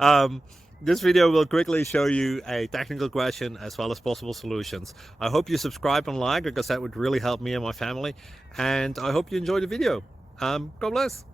um, this video will quickly show you a technical question as well as possible solutions. I hope you subscribe and like because that would really help me and my family. And I hope you enjoy the video. God bless.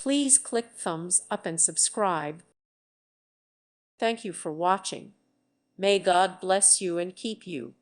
Please click thumbs up and subscribe. Thank you for watching. May God bless you and keep you.